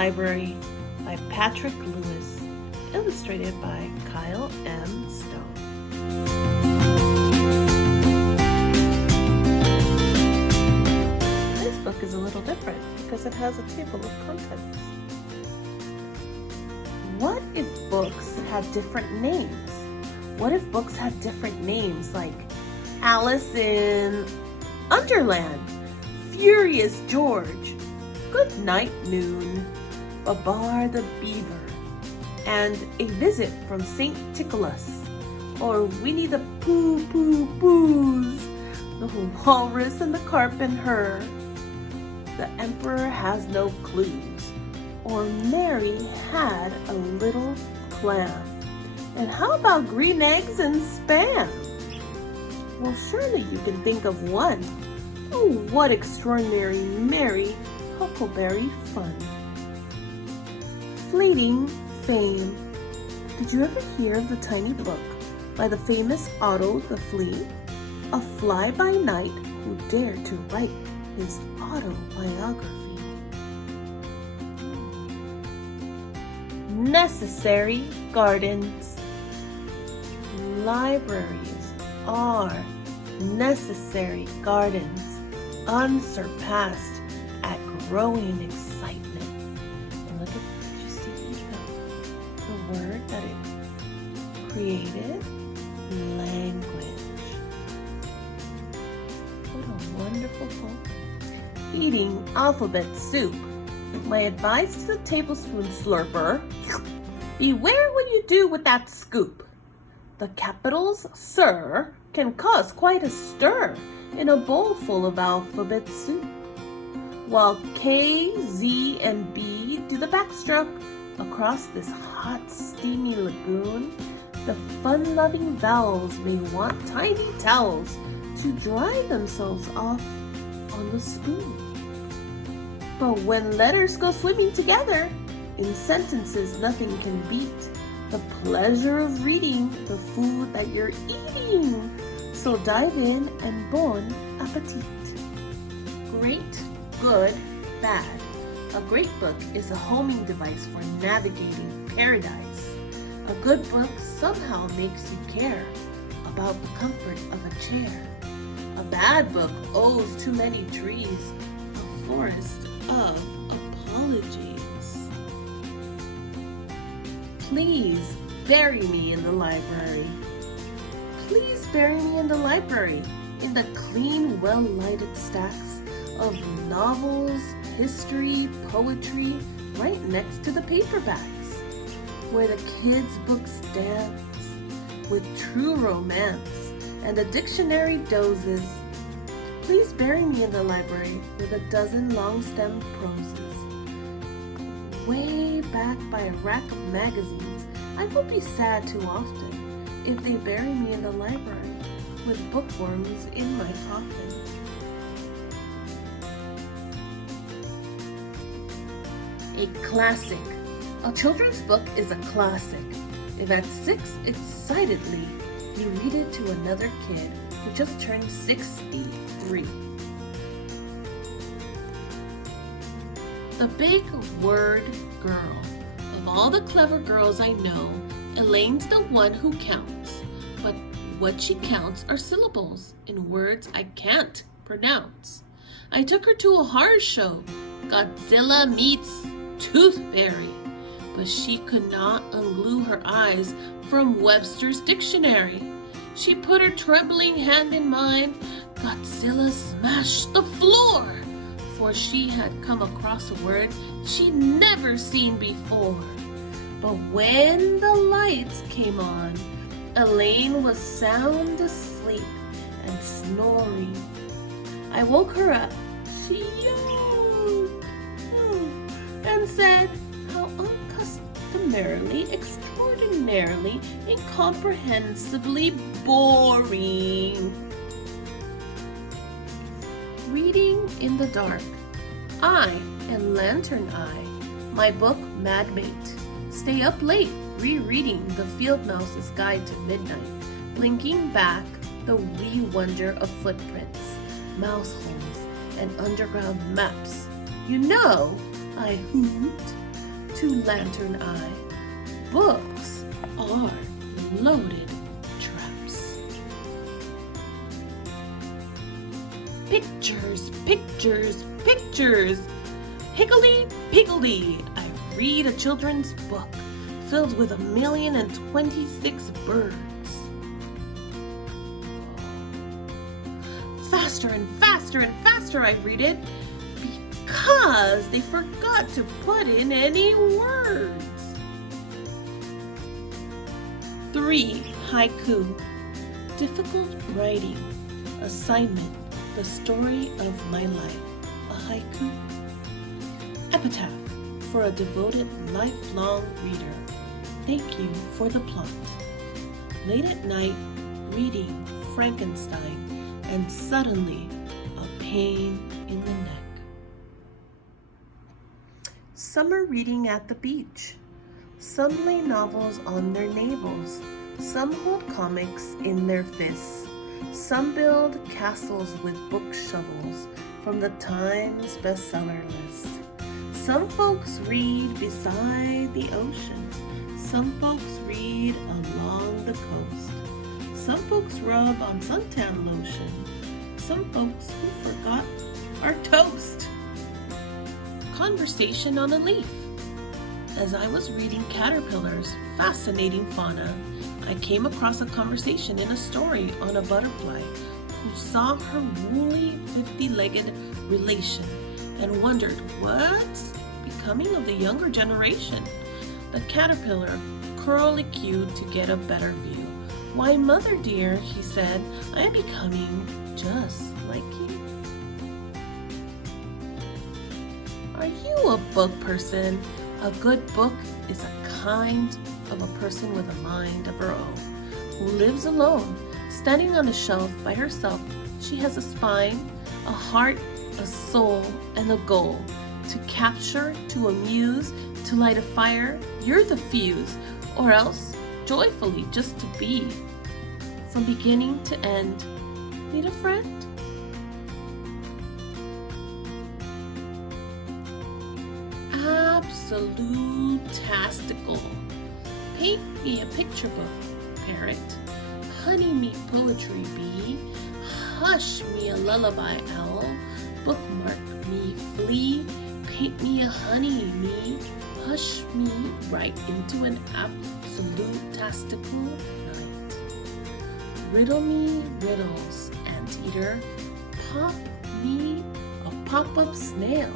Library by Patrick Lewis, illustrated by Kyle M. Stone. This book is a little different because it has a table of contents. What if books had different names? What if books had different names like Alice in Underland, Furious George, Good Night Noon, Babar the Beaver, and A Visit from St. Ticholas, or Winnie the Pooh Pooh Poos, The Walrus and the Carp and Her, The Emperor Has No Clues, or Mary Had a Little Clam. And how about green eggs and spam? Well, surely you can think of one. Oh, what extraordinary merry huckleberry fun. Fleeting fame. Did you ever hear of the tiny book by the famous Otto the Flea? A fly-by-night who dared to write his autobiography. Necessary gardens. Libraries are necessary gardens, unsurpassed at growing excitement. And look at, did you see the word that it created? Language. What a wonderful poem. Eating alphabet soup. My advice to the tablespoon slurper: beware what you do with that scoop. The capitals sir can cause quite a stir in a bowl full of alphabet soup. While K, Z, and B do the backstroke across this hot, steamy lagoon, the fun-loving vowels may want tiny towels to dry themselves off on the spoon. But when letters go swimming together, in sentences nothing can beat the pleasure of reading the food that you're eating. So dive in and bon appetit. Great, good, bad. A great book is a homing device for navigating paradise. A good book somehow makes you care about the comfort of a chair. A bad book owes too many trees a forest of apologies. Please bury me in the library. Please bury me in the library, in the clean, well-lighted stacks of novels, history, poetry, right next to the paperbacks, where the kids' books dance with true romance and the dictionary dozes. Please bury me in the library with a dozen long-stemmed proses. Way back by a rack of magazines, I will be sad too often if they bury me in the library with bookworms in my coffin. A classic. A children's book is a classic if at 6 excitedly you read it to another kid who just turned 63. The Big Word Girl. Of all the clever girls I know, Elaine's the one who counts. But what she counts are syllables in words I can't pronounce. I took her to a horror show, Godzilla meets Tooth Fairy, but she could not unglue her eyes from Webster's dictionary. She put her trembling hand in mine. Godzilla smashed the floor, for she had come across a word she'd never seen before. But when the lights came on, Elaine was sound asleep and snoring. I woke her up. She yawned and said, how uncustomarily, extraordinarily, incomprehensibly boring. Reading in the dark. I and Lantern Eye. My book, Madmate. Stay up late, rereading The Field Mouse's Guide to Midnight, blinking back the wee wonder of footprints, mouse holes, and underground maps. You know, I hoot to Lantern Eye, books are loaded traps. Pictures, pictures, pictures. Higgledy-piggledy, I read a children's book filled with 1,026 birds. Faster and faster and faster I read it because they forgot to put in any words. 3. Haiku. Difficult writing. Assignment. The story of my life. A haiku. Epitaph. For a devoted lifelong reader. Thank you for the plot. Late at night, reading Frankenstein, and suddenly a pain in the neck. Summer reading at the beach. Some lay novels on their navels. Some hold comics in their fists. Some build castles with book shovels from the Times bestseller list. Some folks read beside the ocean. Some folks read along the coast. Some folks rub on suntan lotion. Some folks who forgot are toast. Conversation on a leaf. As I was reading Caterpillar's fascinating fauna, I came across a conversation in a story on a butterfly who saw her woolly 50-legged relation and wondered what's becoming of the younger generation. The caterpillar curlicued to get a better view. Why, mother dear, he said, I am becoming just like you. Are you a book person? A good book is a kind of a person with a mind of her own, who lives alone, standing on a shelf by herself. She has a spine, a heart, a soul, and a goal. To capture, to amuse, to light a fire, you're the fuse, or else joyfully just to be. From beginning to end, need a friend? Absolute-tastical. Paint me a picture book, parrot. Honey me poetry bee. Hush me a lullaby owl. Bookmark me flea. Paint me a honey me. Hush me right into an absolute-tastical night. Riddle me riddles, anteater. Pop me a pop-up snail.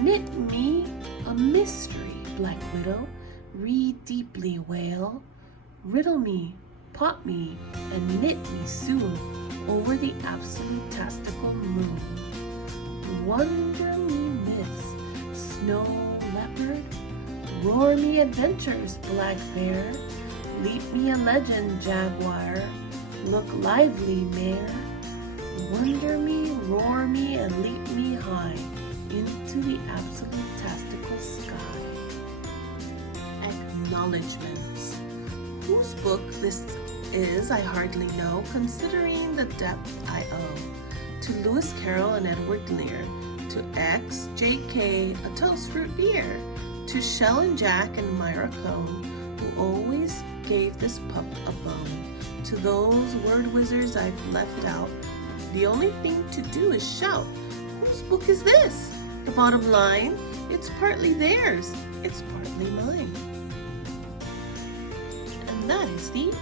Knit me a mystery, black widow. Read deeply, whale. Riddle me, pop me, and knit me soon over the absolute-tastical moon. Wonder me myths, snow leopard. Roar me adventures, black bear. Leap me a legend, jaguar. Look lively, mare. Wonder me, roar me, and leap me high into the absolute-tastical sky. Acknowledgements. Whose book this is, I hardly know, considering the depth I owe. To Lewis Carroll and Edward Lear. To X, J.K., a toast fruit beer. To Shell and Jack and Myra Cone, who always gave this pup a bone. To those word wizards I've left out, the only thing to do is shout, whose book is this? The bottom line, it's partly theirs, it's partly mine. And that is the